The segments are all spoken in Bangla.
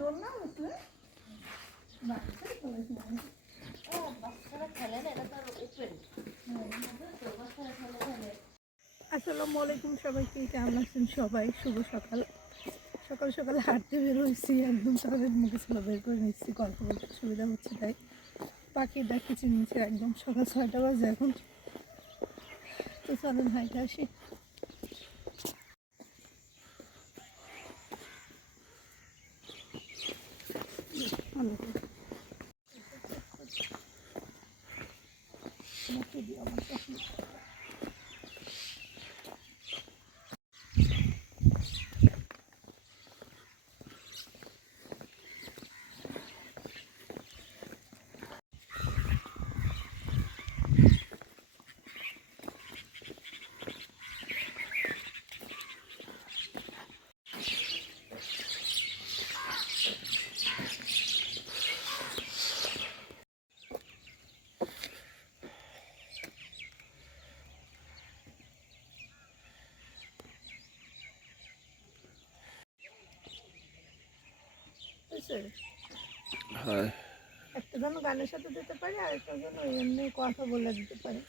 দোল না বুঝলে আসসালামু আলাইকুম সবাইকে, কেমন আছেন সবাই? শুভ সকাল। সকাল সকাল হাঁটতে বের হয়েছি, একদম সকালের মুখে ছিল বের করে নিচ্ছি, গল্প করতে সুবিধা হচ্ছে তাই। পাখি ডাকি চিনিয়েছি, একদম সকাল 6টা বাজে এখন। তো চলেন হাইটে আসি। একটা যেন গানের সাথে দিতে পারি, আর একটা যেন এমনি কথা বলে দিতে পারি।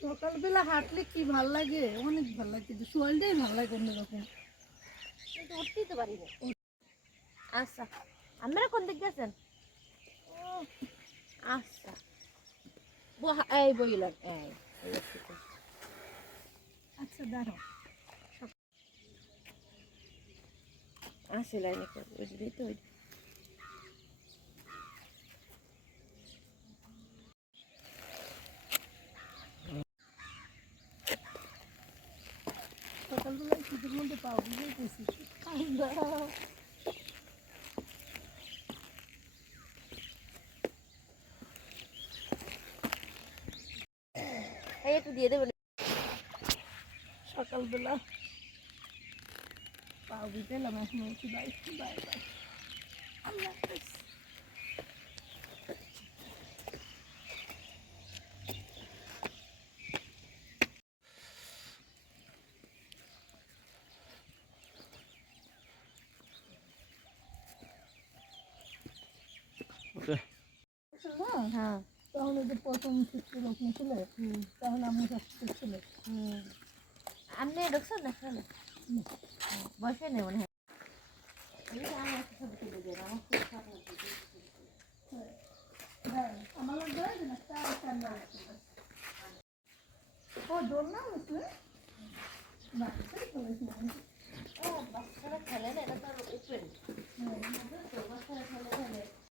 সকালবেলা হাঁটলে কি ভাল লাগে, অনেক ভাল লাগে, শরীরটাই ভাল লাগে অন্যরকম। উঠতেই তো পারি না। আচ্ছা, আপনারা কোন দিক গেছেন? আচ্ছা, এই বইলাম। আচ্ছা দাঁড়াও, আসলে বুঝলি তো। সকালবেলায় শীতের মধ্যে পাও বুঝেছি ঠান্ডা। এই একটু দিয়ে দেবেন। সকালবেলা পাও বুঝলাম, এখন উঠি বাই বাই বাই। আল্লাহ হাফেজ। হ্যাঁ, তাহলে যে প্রথম শিশু লোক ছিল, তাহলে আমি শিশু ছিল। আপনি ঢুকছেন না? চলে বসে নেই মনে হয়। আমার ও দোল না বুঝলে